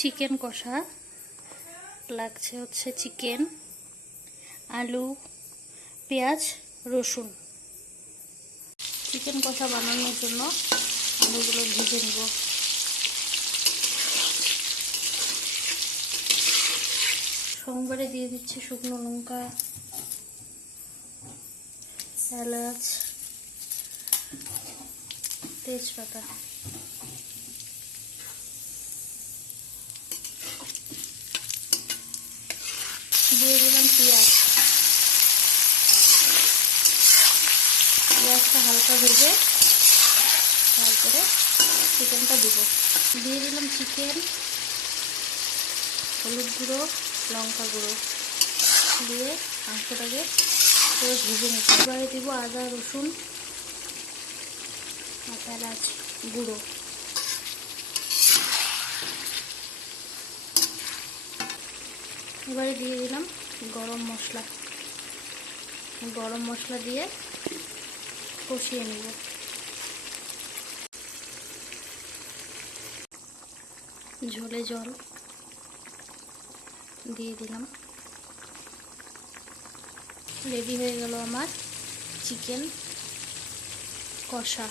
Chicken কষা লাগছে হচ্ছে চিকেন, আলু, পেঁয়াজ, রসুন। চিকেন কষা বানানোর জন্য আলুগুলো ভেজে নেব। সোমবারে দিয়ে দিচ্ছি শুকনো লঙ্কা, এলাচ, তেজপাতা। দিয়ে দিলাম পেঁয়াজ। পেঁয়াজটা হালকা ভেজে তারপরে চিকেনটা দিব। দিয়ে দিলাম চিকেন, হলুদ গুঁড়ো, লঙ্কা গুঁড়ো দিয়ে মাংসটাকে পুরো ভেজে নিতে। এবারে দিব আদা, রসুন আর এলাচ গুঁড়ো। এবারে দিয়ে দিলাম গরম মশলা। গরম মশলা দিয়ে কষিয়ে নেব। ঝোলে জল দিয়ে দিলাম। রেডি হয়ে গেল আমার চিকেন কষা।